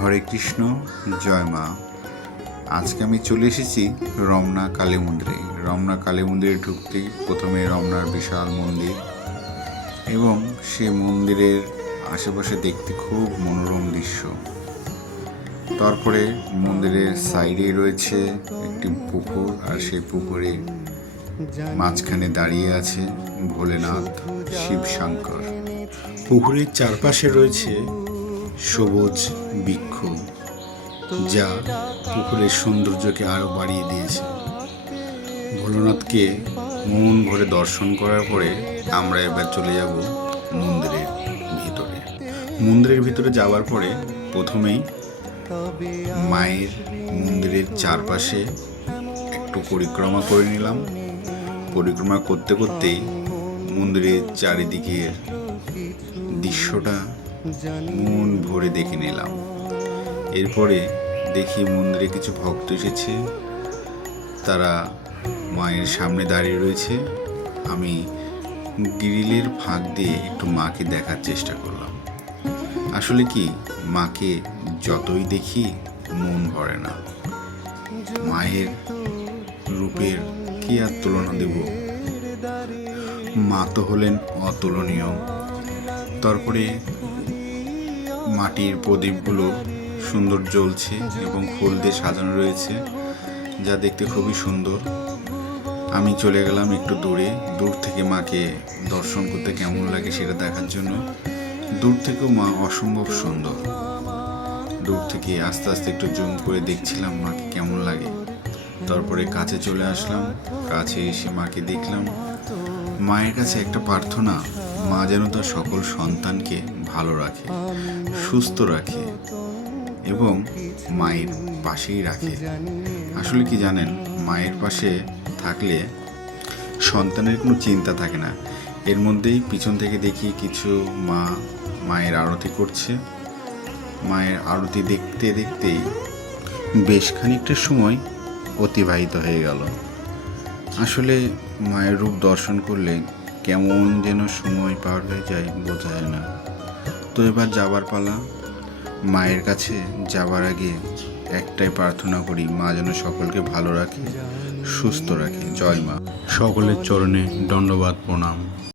হরে কৃষ্ণ, জয় মা। আজকে আমি চলে এসেছি রমনা কালী মন্দিরে। রমনা কালী মন্দিরে ঢুকতেই প্রথমে রমনার বিশাল মন্দির এবং সে মন্দিরের আশেপাশে দেখতে খুব মনোরম দৃশ্য। তারপরে মন্দিরের সাইডে রয়েছে একটি পুকুর, আর সেই পুকুরে মাঝখানে দাঁড়িয়ে আছে ভোলেনাথ, শিব শঙ্কর। পুকুরের চারপাশে রয়েছে সবুজ বৃক্ষ, যা পুকুরের সৌন্দর্যকে আরও বাড়িয়ে দিয়েছে। ভোলেনাথকে মন ভরে দর্শন করার পরে আমরা এবার চলে যাব মন্দিরের ভিতরে। মন্দিরের ভিতরে যাওয়ার পরে প্রথমেই মায়ের মন্দিরের চারপাশে একটু পরিক্রমা করে নিলাম। পরিক্রমা করতে করতেই মন্দিরের চারিদিকের দৃশ্যটা মন ভরে দেখে নিলাম। এরপরে দেখি মন্দিরে কিছু ভক্ত এসেছে, তারা মায়ের সামনে দাঁড়িয়ে রয়েছে। আমি গ্রিলের ফাঁক দিয়ে একটু মাকে দেখার চেষ্টা করলাম। আসলে কি, মাকে যতই দেখি মন ভরে না। মায়ের রূপের কি আর তুলনা দেব, মা তো হলেন অতুলনীয়। তারপরে মাটির প্রদীপগুলো সুন্দর জ্বলছে এবং ফুল দিয়ে সাজানো রয়েছে, যা দেখতে খুবই সুন্দর। আমি চলে গেলাম একটু দূর থেকে মাকে দর্শন করতে কেমন লাগে সেটা দেখার জন্য। দূর থেকেও মা অসম্ভব সুন্দর। দূর থেকে আস্তে আস্তে একটু জুম করে দেখছিলাম মাকে কেমন লাগে। তারপরে কাছে চলে আসলাম, কাছে এসে মাকে দেখলাম। মায়ের কাছে একটা প্রার্থনা, মা যেন তার সকল সন্তানকে ভালো রাখে, সুস্থ রাখে এবং মায়ের পাশেই রাখে। আসলে কি জানেন, মায়ের পাশে থাকলে সন্তানের কোনো চিন্তা থাকে না। এর মধ্যেই পিছন থেকে দেখি কিছু মা মায়ের আরতি করছে। মায়ের আরতি দেখতে দেখতেই বেশ খানিকটা সময় অতিবাহিত হয়ে গেল। আসলে মায়ের রূপ দর্শন করলে কেমন যেন সময় পার হয়ে যায়, বোঝা যায় না। তো এবার যাবার পালা। মায়ের কাছে যাবার আগে একটাই প্রার্থনা করি, মা যেন সকলকে ভালো রাখে, সুস্থ রাখে। জয় মা। সকলের চরণে দণ্ডবাদ প্রণাম।